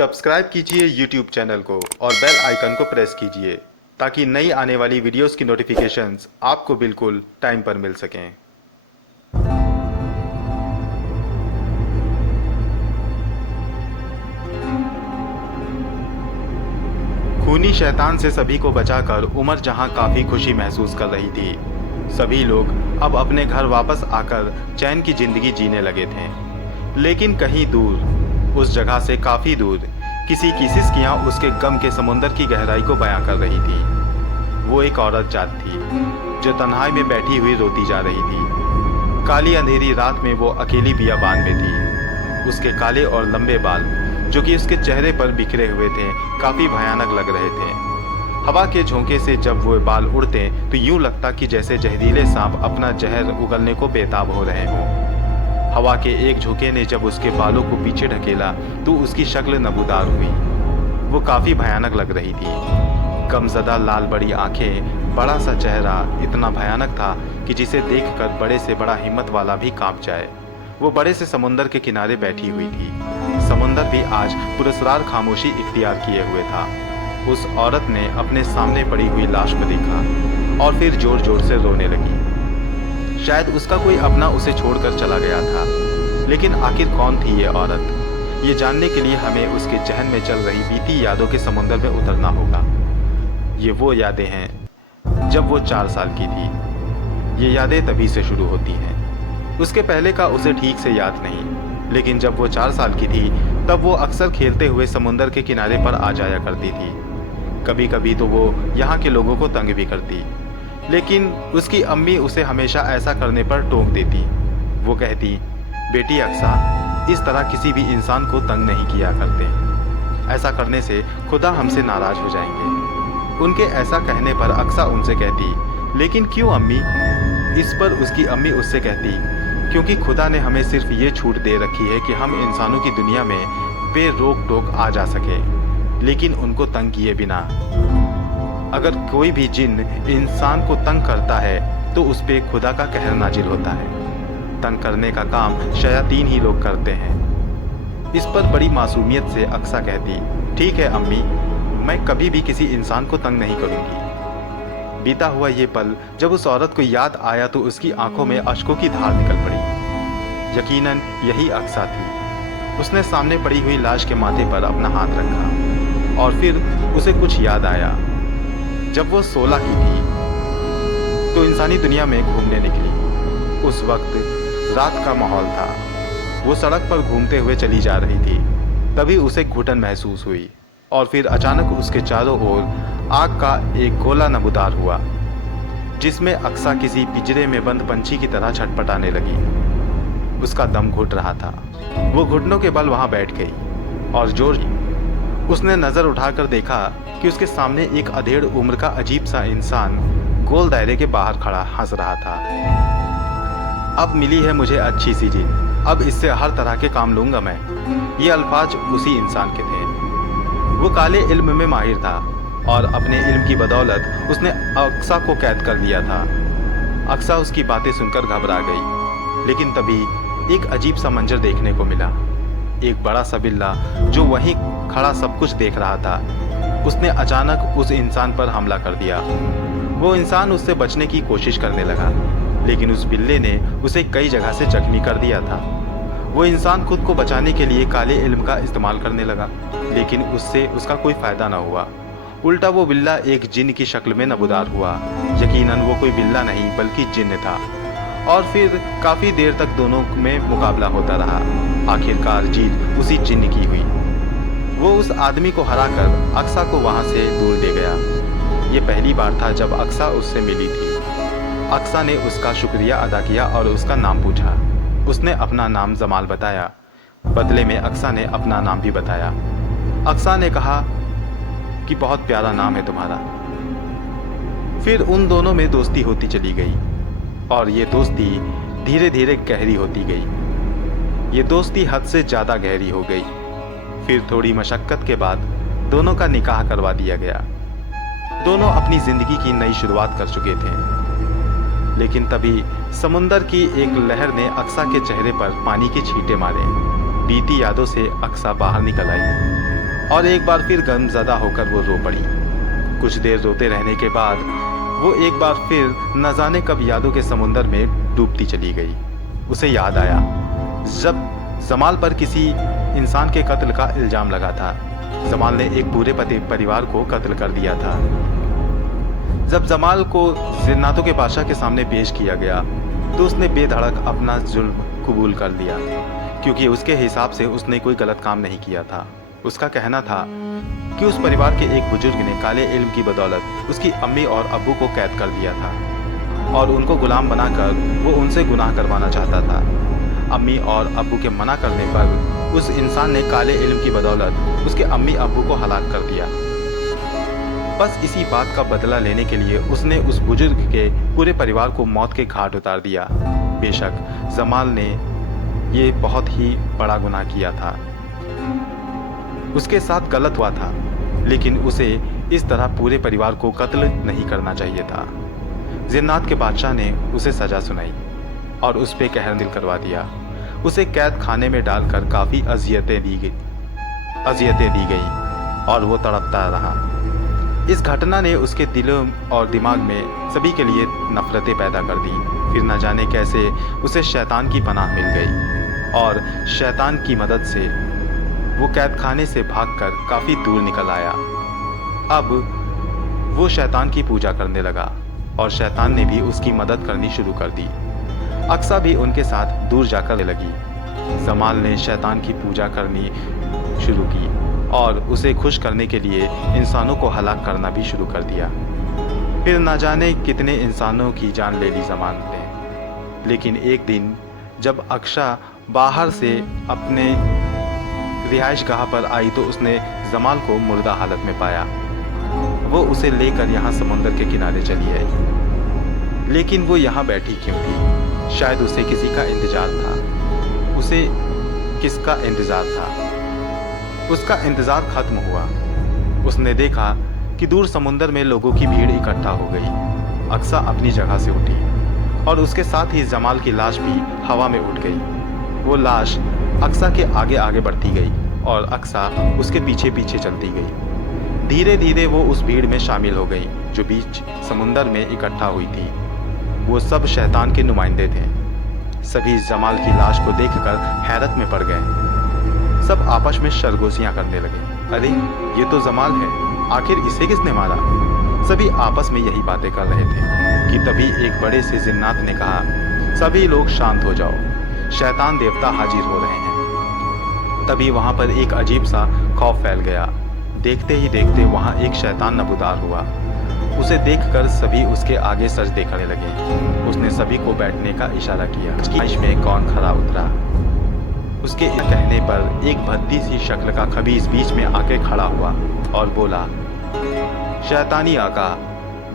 Subscribe कीजिए YouTube channel को और बेल आइकन को प्रेस कीजिए ताकि नई आने वाली वीडियोस की नोटिफिकेशंस आपको बिल्कुल टाइम पर मिल सकें। खूनी शैतान से सभी को बचाकर उमर जहां काफी खुशी महसूस कर रही थी। सभी लोग अब अपने घर वापस आकर चैन की जिंदगी जीने लगे थे। लेकिन कहीं दूर, उस जगह से काफी दूर, किसी की सिसकियां उसके गम के समुंदर की गहराई को बयां कर रही थी। वो एक औरत जात थी जो तन्हाई में बैठी हुई रोती जा रही थी। काली अंधेरी रात में वो अकेली बियाबान में थी। उसके काले और लंबे बाल जो कि उसके चेहरे पर बिखरे हुए थे काफी भयानक लग रहे थे। हवा के झोंके से जब वो बाल उड़ते तो यूं लगता कि जैसे जहरीले सांप अपना जहर उगलने को बेताब हो रहे हों। हवा के एक झोंके ने जब उसके बालों को पीछे ढकेला तो उसकी शक्ल नबूदार हुई। वो काफी भयानक लग रही थी। गमज़दा लाल बड़ी आंखें, बड़ा सा चेहरा इतना भयानक था कि जिसे देखकर बड़े से बड़ा हिम्मत वाला भी कांप जाए। वो बड़े से समुंदर के किनारे बैठी हुई थी। समुंदर भी आज पुरस्कार खामोशी इख्तियार किए हुए था। उस औरत ने अपने सामने पड़ी हुई लाश को देखा और फिर जोर जोर से रोने लगी। शायद उसका कोई अपना उसे छोड़कर चला गया था। लेकिन आखिर कौन थी ये औरत? ये जानने के लिए हमें उसके जहन में चल रही बीती यादों के समुंदर में उतरना होगा। ये वो यादें हैं जब वो 4 साल की थी। ये यादें तभी से शुरू होती हैं। उसके पहले का उसे ठीक से याद नहीं, लेकिन जब वो 4 साल की थी तब वो अक्सर खेलते हुए समुंदर के किनारे पर आ जाया करती थी। कभी कभी तो वो यहाँ के लोगों को तंग भी करती, लेकिन उसकी अम्मी उसे हमेशा ऐसा करने पर टोक देती। वो कहती, बेटी अक्सा, इस तरह किसी भी इंसान को तंग नहीं किया करते। ऐसा करने से खुदा हमसे नाराज हो जाएंगे। उनके ऐसा कहने पर अक्सा उनसे कहती, लेकिन क्यों अम्मी? इस पर उसकी अम्मी उससे कहती, क्योंकि खुदा ने हमें सिर्फ ये छूट दे रखी है कि हम इंसानों की दुनिया में बेरोक टोक आ जा सके, लेकिन उनको तंग किए बिना। अगर कोई भी जिन इंसान को तंग करता है तो उस पे खुदा का कहर नाजिल होता है। तंग करने का काम शयातीन ही लोग करते हैं। इस पर बड़ी मासूमियत से अक्सा कहती, ठीक है अम्मी, मैं कभी भी किसी इंसान को तंग नहीं करूंगी। बीता हुआ ये पल जब उस औरत को याद आया तो उसकी आंखों में अश्कों की धार निकल पड़ी। यकीनन यही अक्सा थी। उसने सामने पड़ी हुई लाश के माथे पर अपना हाथ रखा और फिर उसे कुछ याद आया। जब वो 16 की थी तो इंसानी दुनिया में घूमने निकली। उस वक्त रात का माहौल था। वो सड़क पर घूमते हुए चली जा रही थी। तभी उसे घुटन महसूस हुई और फिर अचानक उसके चारों ओर आग का एक गोला नबूदार हुआ, जिसमें अक्सा किसी पिंजरे में बंद पंछी की तरह छटपटाने लगी। उसका दम घुट रहा था। वो घुटनों के बल वहां बैठ गई और उसने नजर उठाकर देखा कि उसके सामने एक अधेड़ उम्र का अजीब सा इंसान गोल दायरे के बाहर खड़ा हंस रहा था। अब मिली है मुझे अच्छी सी जिन, अब इससे हर तरह के काम लूंगा मैं। ये अल्फाज उसी इंसान के थे। वो काले इल्म में माहिर था और अपने इल्म की बदौलत उसने अक्सा को कैद कर लिया था। अक्सा उसकी बातें सुनकर घबरा गई, लेकिन तभी एक अजीब सा मंजर देखने को मिला। एक बड़ा सा बिल्ला जो वहीं खड़ा सब कुछ देख रहा था, उसने अचानक उस इंसान पर हमला कर दिया। वो इंसान उससे बचने की कोशिश करने लगा, लेकिन उस बिल्ले ने उसे कई जगह से जख्मी कर दिया था। वो इंसान खुद को बचाने के लिए काले इल्म का इस्तेमाल करने लगा, लेकिन उससे उसका कोई फायदा न हुआ। उल्टा वो बिल्ला एक जिन की शक्ल में नबूदार हुआ। यकीनन वो कोई बिल्ला नहीं बल्कि जिन्न था। और फिर काफी देर तक दोनों में मुकाबला होता रहा। आखिरकार जीत उसी जिन्न की हुई। वो उस आदमी को हराकर अक्सा को वहां से दूर ले गया। ये पहली बार था जब अक्सा उससे मिली थी। अक्सा ने उसका शुक्रिया अदा किया और उसका नाम पूछा। उसने अपना नाम जमाल बताया। बदले में अक्सा ने अपना नाम भी बताया। अक्सा ने कहा कि बहुत प्यारा नाम है तुम्हारा। फिर उन दोनों में दोस्ती होती चली गई और ये दोस्ती धीरे धीरे गहरी होती गई। ये दोस्ती हद से ज्यादा गहरी हो गई। फिर थोड़ी मशक्कत के बाद दोनों का निकाह करवा दिया गया। दोनों अपनी जिंदगी की नई शुरुआत कर चुके थे। लेकिन तभी समुंदर की एक लहर ने अक्सा के चेहरे पर पानी के छींटे मारे। बीती यादों से अक्सा बाहर निकल आई। और एक बार फिर गमज़दा होकर वो रो पड़ी। कुछ देर रोते रहने के बाद वो एक बार फिर न जाने कब यादों के समुंदर में डूबती चली गई। उसे याद आया जब जमाल पर किसी इंसान के कत्ल का इल्जाम लगा था। जमाल ने एक पूरे परिवार को कत्ल कर दिया था। जब जमाल को जिन्नातों के बादशाह के सामने पेश किया गया तो उसने बेधड़क अपना जुल्म कबूल कर लिया, क्योंकि उसके हिसाब से उसने कोई गलत काम नहीं किया था। उसका कहना था कि उस परिवार के एक बुजुर्ग ने काले इल्म की बदौलत उसकी अम्मी और अब्बू को कैद कर दिया था और उनको गुलाम बनाकर वो उनसे गुनाह करवाना चाहता था। अम्मी और अब्बू के मना करने पर उस इंसान ने काले इल्म की बदौलत उसके अम्मी अब्बू को हलाक कर दिया। बस इसी बात का बदला लेने के लिए उसने उस बुजुर्ग के पूरे परिवार को मौत के घाट उतार दिया। बेशक जमाल ने ये बहुत ही बड़ा गुनाह किया था, उसके साथ गलत हुआ था, लेकिन उसे इस तरह पूरे परिवार को कत्ल नहीं करना चाहिए था। जिन्नात के बादशाह ने उसे सजा सुनाई और उस पे कहर दिल करवा दिया। उसे कैद खाने में डालकर काफ़ी अजियतें दी गई और वो तड़पता रहा। इस घटना ने उसके दिलों और दिमाग में सभी के लिए नफरतें पैदा कर दी। फिर न जाने कैसे उसे शैतान की पनाह मिल गई और शैतान की मदद से वो कैद खाने से भागकर काफ़ी दूर निकल आया। अब वो शैतान की पूजा करने लगा और शैतान ने भी उसकी मदद करनी शुरू कर दी। अक्सा भी उनके साथ दूर जाकर लगी। जमाल ने शैतान की पूजा करनी शुरू की और उसे खुश करने के लिए इंसानों को हलाक करना भी शुरू कर दिया। फिर न जाने कितने इंसानों की जान ले ली जमाल ने। लेकिन एक दिन जब अक्सा बाहर से अपने रिहाइश गाह पर आई तो उसने जमाल को मुर्दा हालत में पाया। वो उसे लेकर यहाँ समुंदर के किनारे चली आई। लेकिन वो यहाँ बैठी क्यों थी? शायद उसे किसी का इंतजार था। उसे किसका इंतजार था? उसका इंतजार खत्म हुआ। उसने देखा कि दूर समुंदर में लोगों की भीड़ इकट्ठा हो गई। अक्सा अपनी जगह से उठी और उसके साथ ही जमाल की लाश भी हवा में उठ गई। वो लाश अक्सा के आगे आगे बढ़ती गई और अक्सा उसके पीछे पीछे चलती गई। धीरे धीरे वो उस भीड़ में शामिल हो गई जो बीच समुंदर में इकट्ठा हुई थी। वो सब शैतान के नुमाइंदे थे। सभी जमाल की लाश को देखकर हैरत में पड़ गए। सब आपस में सरगोशियां करने लगे। अरे ये तो जमाल है, आखिर इसे किसने मारा? सभी आपस में यही बातें कर रहे थे कि तभी एक बड़े से जिन्नात ने कहा, सभी लोग शांत हो जाओ, शैतान देवता हाजिर हो रहे हैं। तभी वहां पर एक अजीब सा खौफ फैल गया। देखते ही देखते वहां एक शैतान नबूदार हुआ। उसे देखकर सभी उसके आगे सजदे करने लगे। उसने सभी को बैठने का इशारा किया। आइश में कौन खड़ा उतरा? उसके कहने पर एक भद्दी सी शक्ल का खबीस बीच में आके खड़ा हुआ और बोला, शैतानी आका,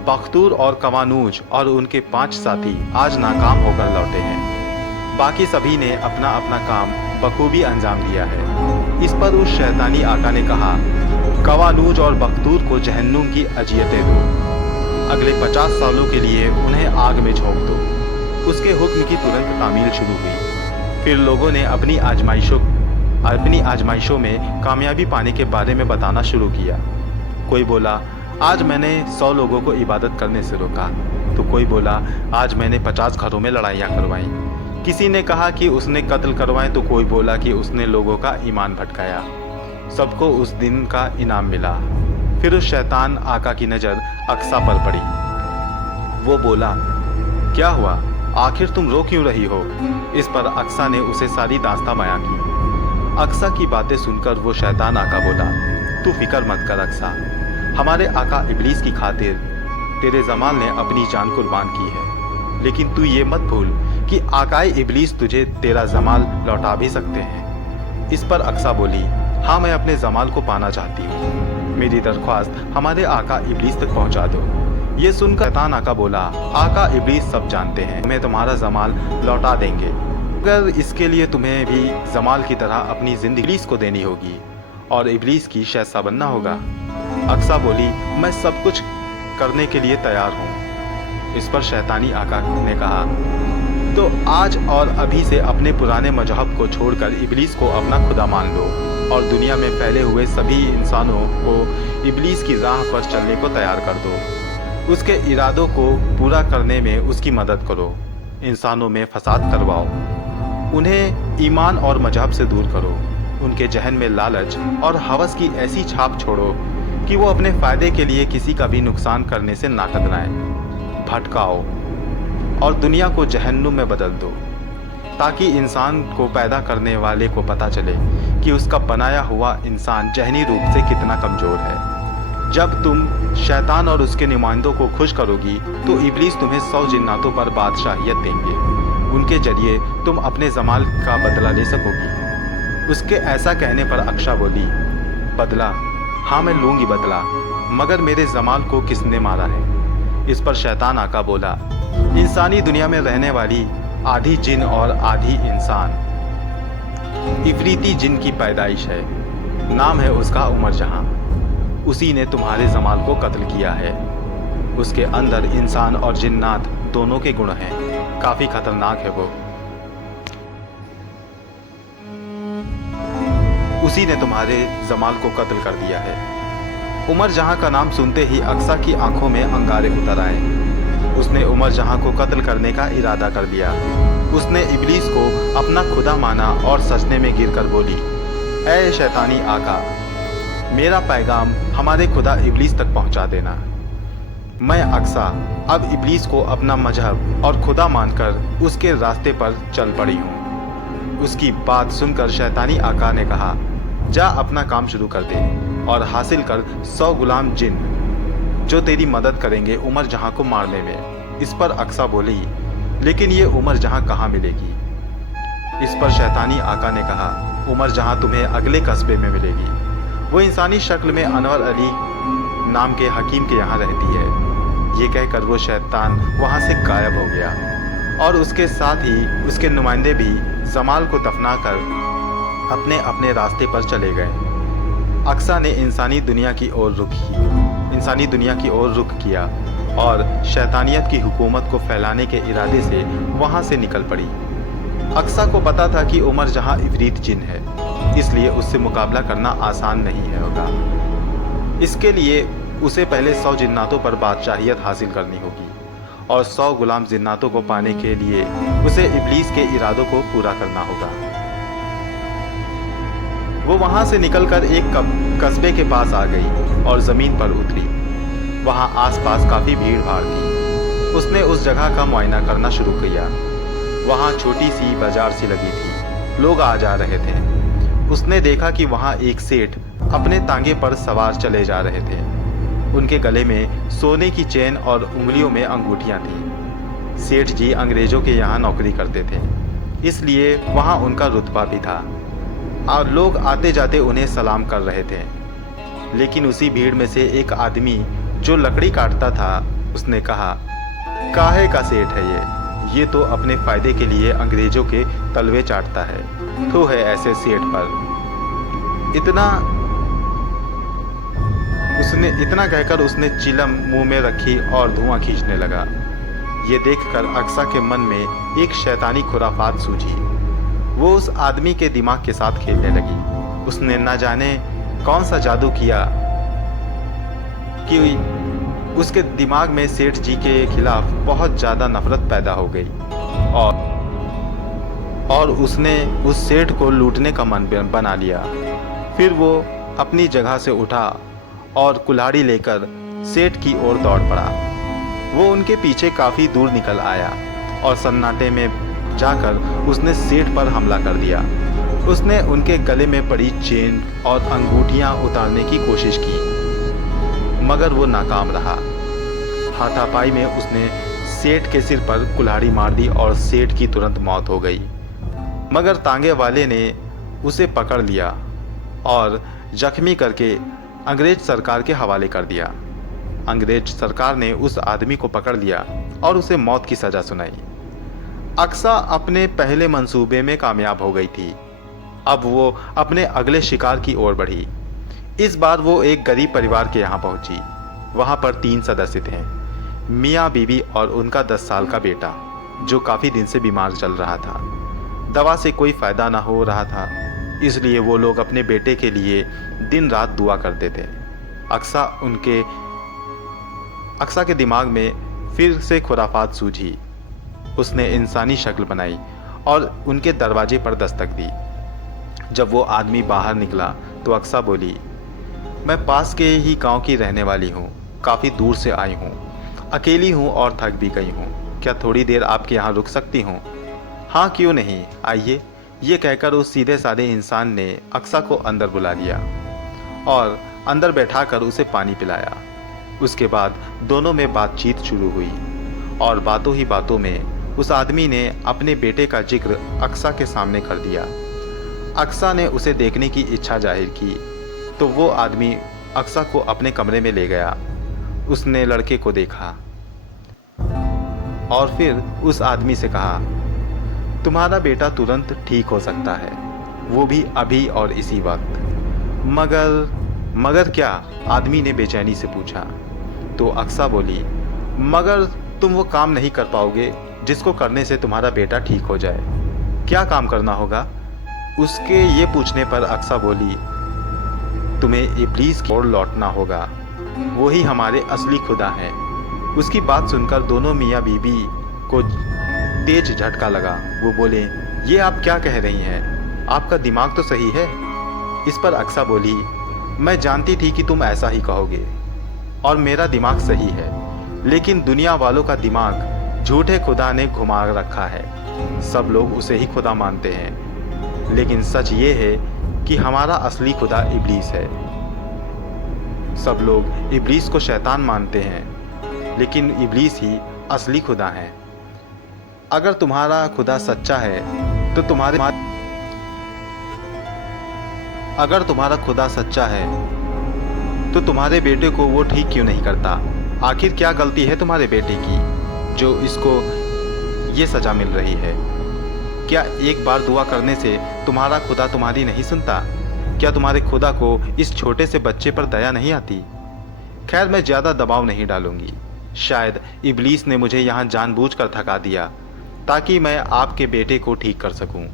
बख्तूर और कवानूज और उनके 5 साथी आज नाकाम होकर लौटे हैं। बाकी सभी ने अपना अपना काम बखूबी अंजाम दिया है। इस पर उस शैतानी आका ने कहा, कवानूज और बख्तूर को जहन्नुम की अजियतें दो। अगले 50 सालों के लिए उन्हें आग में झोंक दो। उसके हुक्म की तुरंत तामील शुरू हुई। फिर लोगों ने अपनी आजमाइशों में कामयाबी पाने के बारे में बताना शुरू किया। कोई बोला, आज मैंने 100 लोगों को इबादत करने से रोका, तो कोई बोला, आज मैंने 50 घरों में लड़ाइयाँ करवाईं। किसी ने कहा कि उसने कत्ल करवाए, तो कोई बोला कि उसने लोगों का ईमान भटकाया। सबको उस दिन का इनाम मिला। फिर उस शैतान आका की नज़र अक्सा पर पड़ी। वो बोला, क्या हुआ? आखिर तुम रो क्यों रही हो? इस पर अक्सा ने उसे सारी दास्तां बयां की। अक्सा की बातें सुनकर वो शैतान आका बोला, तू फिक्र मत कर अक्सा, हमारे आका इब्लीस की खातिर तेरे जमाल ने अपनी जान कुर्बान की है। लेकिन तू ये मत भूल कि आकाए इब्लीस तुझे तेरा जमाल लौटा भी सकते हैं। इस पर अक्सा बोली, हाँ, मैं अपने जमाल को पाना चाहती हूँ। मेरी दरख्वास्त हमारे आका इब्लीस तक पहुँचा दो। ये सुनकर शैतान आका बोला, आका इब्लीस सब जानते हैं, तुम्हें तुम्हारा जमाल लौटा देंगे, मगर इसके लिए तुम्हें भी जमाल की तरह अपनी जिंदगी इब्लीस को देनी होगी और इब्लीस की शहज़ादा बनना होगा। अक्सा बोली, मैं सब कुछ करने के लिए तैयार हूँ। इस पर शैतानी आका ने कहा, तो आज और अभी से अपने पुराने मजहब को छोड़कर इब्लीस को अपना खुदा मान लो और दुनिया में फैले हुए सभी इंसानों को इब्लीस की राह पर चलने को तैयार कर दो। उसके इरादों को पूरा करने में उसकी मदद करो। इंसानों में फसाद करवाओ, उन्हें ईमान और मजहब से दूर करो। उनके जहन में लालच और हवस की ऐसी छाप छोड़ो कि वो अपने फायदे के लिए किसी का भी नुकसान करने से ना कतराएं। भटकाओ और दुनिया को जहन्नुम में बदल दो, ताकि इंसान को पैदा करने वाले को पता चले कि उसका बनाया हुआ इंसान जहनी रूप से कितना कमज़ोर है। जब तुम शैतान और उसके नुमाइंदों को खुश करोगी तो इब्लीस तुम्हें 100 जिन्नातों पर बादशाहियत देंगे। उनके जरिए तुम अपने जमाल का बदला ले सकोगी। उसके ऐसा कहने पर अक्सा बोली, बदला? हाँ, मैं लूँगी बदला, मगर मेरे जमाल को किसने मारा है? इस पर शैतान आका बोला, इंसानी दुनिया में रहने वाली आधी जिन और आधी इंसान इफरीती जिन की पैदाइश है। नाम है उसका उमर जहां। उसी ने तुम्हारे जमाल को कत्ल किया है। उसके अंदर इंसान और जिन्नात दोनों के गुण हैं। काफी खतरनाक है वो। उसी ने तुम्हारे जमाल को कत्ल कर दिया है। उमर जहां का नाम सुनते ही अक्सा की आंखों में अंगारे उतर आए। उसने उमर जहां को कत्ल करने का इरादा कर दिया। उसने इब्लीस को अपना खुदा माना और सजने में गिरकर बोली, ऐ शैतानी आका, मेरा पैगाम हमारे खुदा इब्लीस तक पहुंचा देना। मैं अक्सा अब इब्लीस को अपना मजहब और खुदा मानकर उसके रास्ते पर चल पड़ी हूँ। उसकी बात सुनकर शैतानी आका ने कहा, जा अपना काम शुरू कर दे और हासिल कर 100 गुलाम जिन जो तेरी मदद करेंगे उमर जहां को मारने में। इस पर अक्सा बोली, लेकिन ये उमर जहां कहाँ मिलेगी? इस पर शैतानी आका ने कहा, उमर जहां तुम्हें अगले कस्बे में मिलेगी। वो इंसानी शक्ल में अनवर अली नाम के हकीम के यहाँ रहती है। ये कहकर वो शैतान वहाँ से गायब हो गया और उसके साथ ही उसके नुमाइंदे भी जमाल को दफना कर अपने अपने रास्ते पर चले गए। अक्सा ने इंसानी दुनिया की ओर रुख किया और शैतानियत की हुकूमत को फैलाने के इरादे से वहाँ से निकल पड़ी। अक्सा को पता था कि उमर जहाँ इफरीत जिन है, इसलिए उससे मुकाबला करना आसान नहीं है होगा। इसके लिए उसे पहले 100 जिन्नातों पर बादशाहियत हासिल करनी होगी और 100 गुलाम जिन्नातों को पाने के लिए उसे इब्लीस के इरादों को पूरा करना होगा। वो वहां से निकलकर एक कस्बे के पास आ गई और जमीन पर उतरी। वहां आसपास काफी भीड़ भाड़ थी। उसने उस जगह का मुआयना करना शुरू किया। वहां छोटी सी बाजार सी लगी थी, लोग आ जा रहे थे। उसने देखा कि वहां एक सेठ अपने तांगे पर सवार चले जा रहे थे। उनके गले में सोने की चेन और उंगलियों में अंगूठियां थी। सेठ जी अंग्रेजों के यहाँ नौकरी करते थे, इसलिए वहां उनका रुतबा भी था और लोग आते जाते उन्हें सलाम कर रहे थे। लेकिन उसी भीड़ में से एक आदमी जो लकड़ी काटता था, उसने कहा, काहे का सेठ है ये तो अपने फायदे के लिए अंग्रेजों के तलवे चाटता है। तो है ऐसे सेठ पर। इतना कहकर उसने चिलम मुंह में रखी और धुआं खींचने लगा। ये देखकर अक्सा के मन में एक शैतानी खुराफात सूझी। वो उस आदमी के दिमाग के साथ खेलने लगी। उसने न जाने कौन सा जादू किया कि उसके दिमाग में सेठ जी के खिलाफ बहुत ज़्यादा नफरत पैदा हो गई और उसने उस सेठ को लूटने का मन बना लिया। फिर वो अपनी जगह से उठा और कुल्हाड़ी लेकर सेठ की ओर दौड़ पड़ा। वो उनके पीछे काफ़ी दूर निकल आया और सन्नाटे में जाकर उसने सेठ पर हमला कर दिया। उसने उनके गले में पड़ी चेन और अंगूठियां उतारने की कोशिश की, मगर वो नाकाम रहा। हाथापाई में उसने सेठ के सिर पर कुल्हाड़ी मार दी और सेठ की तुरंत मौत हो गई। मगर तांगे वाले ने उसे पकड़ लिया और जख्मी करके अंग्रेज सरकार के हवाले कर दिया। अंग्रेज सरकार ने उस आदमी को पकड़ लिया और उसे मौत की सज़ा सुनाई। अक्सा अपने पहले मंसूबे में कामयाब हो गई थी। अब वो अपने अगले शिकार की ओर बढ़ी। इस बार वो एक गरीब परिवार के यहाँ पहुंची। वहाँ पर 3 सदस्य थे, मियाँ बीवी और उनका 10 साल का बेटा, जो काफ़ी दिन से बीमार चल रहा था। दवा से कोई फ़ायदा ना हो रहा था। इसलिए वो लोग अपने बेटे के लिए दिन रात दुआ करते थे। अक्सा के दिमाग में फिर से खुराफात सूझी। उसने इंसानी शक्ल बनाई और उनके दरवाजे पर दस्तक दी। जब वो आदमी बाहर निकला तो अक्सा बोली, मैं पास के ही गांव की रहने वाली हूँ, काफ़ी दूर से आई हूँ, अकेली हूँ और थक भी गई हूँ। क्या थोड़ी देर आपके यहाँ रुक सकती हूँ? हाँ, क्यों नहीं, आइए। ये कहकर उस सीधे साधे इंसान ने अक्सा को अंदर बुला लिया और अंदर बैठाकर उसे पानी पिलाया। उसके बाद दोनों में बातचीत शुरू हुई और बातों ही बातों में उस आदमी ने अपने बेटे का जिक्र अक्सा के सामने कर दिया। अक्सा ने उसे देखने की इच्छा जाहिर की तो वो आदमी अक्सा को अपने कमरे में ले गया। उसने लड़के को देखा और फिर उस आदमी से कहा, तुम्हारा बेटा तुरंत ठीक हो सकता है, वो भी अभी और इसी वक्त। मगर क्या? आदमी ने बेचैनी से पूछा। तो अक्सा बोली, मगर तुम वो काम नहीं कर पाओगे जिसको करने से तुम्हारा बेटा ठीक हो जाए। क्या काम करना होगा? उसके ये पूछने पर अक्सा बोली, तुम्हें इब्लीस की ओर लौटना होगा, वही हमारे असली खुदा हैं। उसकी बात सुनकर दोनों मियाँ बीबी को तेज झटका लगा। वो बोले, ये आप क्या कह रही हैं? आपका दिमाग तो सही है। इस पर अक्सा बोली, मैं जानती थी कि तुम ऐसा ही कहोगे और मेरा दिमाग सही है, लेकिन दुनिया वालों का दिमाग झूठे खुदा ने घुमा रखा है। सब लोग उसे ही खुदा मानते हैं, लेकिन सच ये है कि हमारा असली खुदा इब्लीस है। सब लोग इब्लीस को शैतान मानते हैं, लेकिन इब्लीस ही असली खुदा है। अगर तुम्हारा खुदा सच्चा है तो तुम्हारे बेटे को वो ठीक क्यों नहीं करता? आखिर क्या गलती है तुम्हारे बेटे की जो इसको ये सजा मिल रही है? क्या एक बार दुआ करने से तुम्हारा खुदा तुम्हारी नहीं सुनता? क्या तुम्हारे खुदा को इस छोटे से बच्चे पर दया नहीं आती? खैर, मैं ज़्यादा दबाव नहीं डालूंगी। शायद इब्लीस ने मुझे यहाँ जानबूझकर थका दिया ताकि मैं आपके बेटे को ठीक कर सकूं,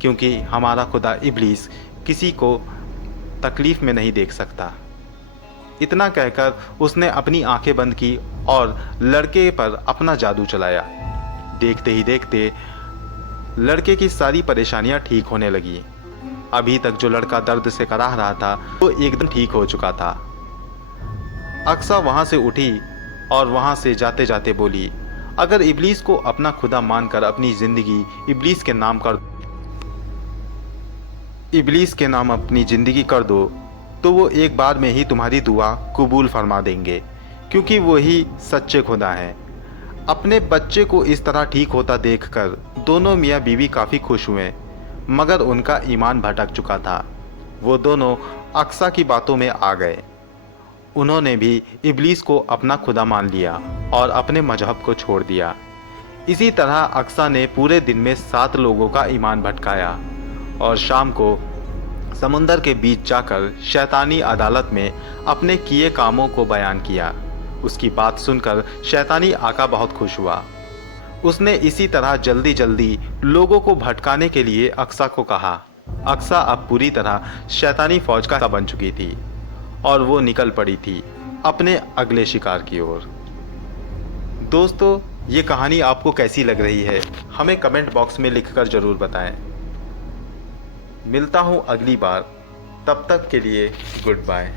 क्योंकि हमारा खुदा इब्लीस किसी को तकलीफ़ में नहीं देख सकता। इतना कहकर उसने अपनी आंखें बंद की और लड़के पर अपना जादू चलाया। देखते ही देखते लड़के की सारी परेशानियां ठीक होने लगी। अभी तक जो लड़का दर्द से कराह रहा था वो एकदम ठीक हो चुका था। अक्सा वहां से उठी और वहां से जाते जाते बोली, अगर इब्लीस को अपना खुदा मानकर अपनी जिंदगी इब्लीस के नाम अपनी जिंदगी कर दो तो वो एक बार में ही तुम्हारी दुआ कबूल फरमा देंगे, क्योंकि वो ही सच्चे खुदा हैं। अपने बच्चे को इस तरह ठीक होता देखकर दोनों मियाँ बीवी काफ़ी खुश हुए, मगर उनका ईमान भटक चुका था। वो दोनों अक्सा की बातों में आ गए। उन्होंने भी इब्लीस को अपना खुदा मान लिया और अपने मजहब को छोड़ दिया। इसी तरह अक्सा ने पूरे दिन में 7 लोगों का ईमान भटकाया और शाम को समुंदर के बीच जाकर शैतानी अदालत में अपने किए कामों को बयान किया। उसकी बात सुनकर शैतानी आका बहुत खुश हुआ। उसने इसी तरह जल्दी जल्दी लोगों को भटकाने के लिए अक्सा को कहा। अक्सा अब पूरी तरह शैतानी फौज का बन चुकी थी और वो निकल पड़ी थी अपने अगले शिकार की ओर। दोस्तों, ये कहानी आपको कैसी लग रही है हमें कमेंट बॉक्स में लिखकर ज़रूर बताएं। मिलता हूँ अगली बार, तब तक के लिए गुड बाय।